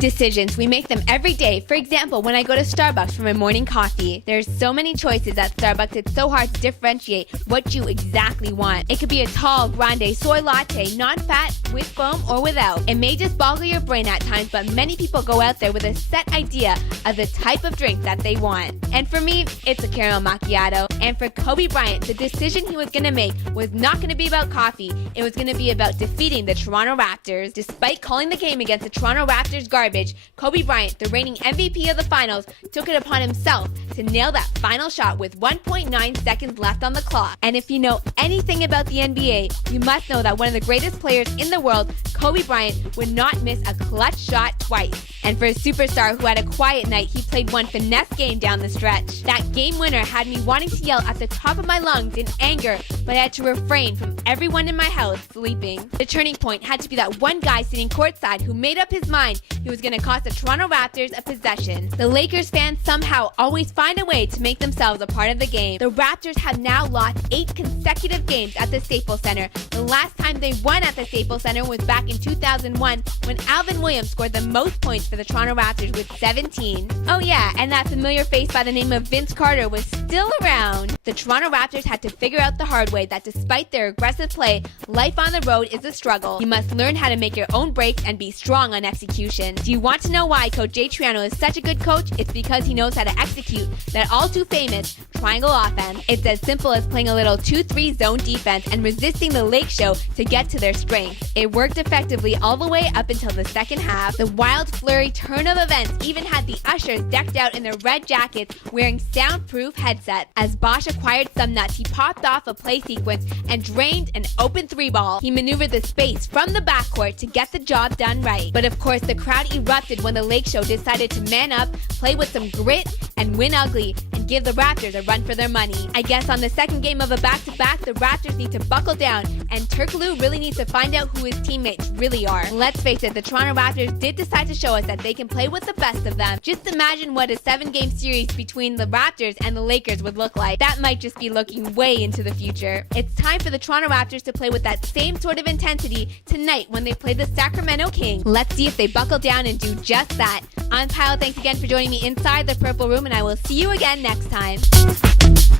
Decisions, we make them every day. For example, when I go to Starbucks for my morning coffee. There's so many choices at Starbucks, it's so hard to differentiate what you exactly want. It could be a tall, grande, soy latte, non-fat, with foam or without. It may just boggle your brain at times, but many people go out there with a set idea of the type of drink that they want. And for me, it's a caramel macchiato. And for Kobe Bryant, the decision he was going to make was not going to be about coffee. It was going to be about defeating the Toronto Raptors. Despite calling the game against the Toronto Raptors garbage, Kobe Bryant, the reigning MVP of the finals, took it upon himself to nail that final shot with 1.9 seconds left on the clock. And if you know anything about the NBA, you must know that one of the greatest players in the world, Kobe Bryant, would not miss a clutch shot twice. And for a superstar who had a quiet night, he played one finesse game down the stretch. That game winner had me wanting to yell at the top of my lungs in anger, but I had to refrain from everyone in my house sleeping. The turning point had to be that one guy sitting courtside who made up his mind he was going to cost the Toronto Raptors a possession. The Lakers fans somehow always find a way to make themselves a part of the game. The Raptors have now lost 8 consecutive games at the Staples Center. The last time they won at the Staples Center was back in 2001 when Alvin Williams scored the most points for the Toronto Raptors with 17. Oh yeah, and that familiar face by the name of Vince Carter was still around. The Toronto Raptors had to figure out the hard way that despite their aggressive play, life on the road is a struggle. You must learn how to make your own breaks and be strong on execution. Do you want to know why Coach Jay Triano is such a good coach? It's because he knows how to execute that all too famous triangle offense. It's as simple as playing a little 2-3 zone defense and resisting the Lake Show to get to their strength. It worked effectively all the way up until the second half. The wild flurry turn of events even had the ushers decked out in their red jackets wearing soundproof headsets. As Bosch acquired some nuts, he popped off a play sequence and drained an open 3-ball. He maneuvered the space from the backcourt to get the job done right. But of course, the crowd erupted when the Lake Show decided to man up, play with some grit, and win ugly, and give the Raptors a run for their money. I guess on the second game of a back-to-back, the Raptors need to buckle down, and Turkoglu really needs to find out who his teammates really are. Let's face it, the Toronto Raptors did decide to show us that they can play with the best of them. Just imagine what a 7-game series between the Raptors and the Lakers would look like. That might just be looking way into the future. It's time for the Toronto Raptors to play with that same sort of intensity tonight when they play the Sacramento Kings. Let's see if they buckle down and do just that. I'm Kyle, thanks again for joining me inside the Purple Room, and I will see you again next time.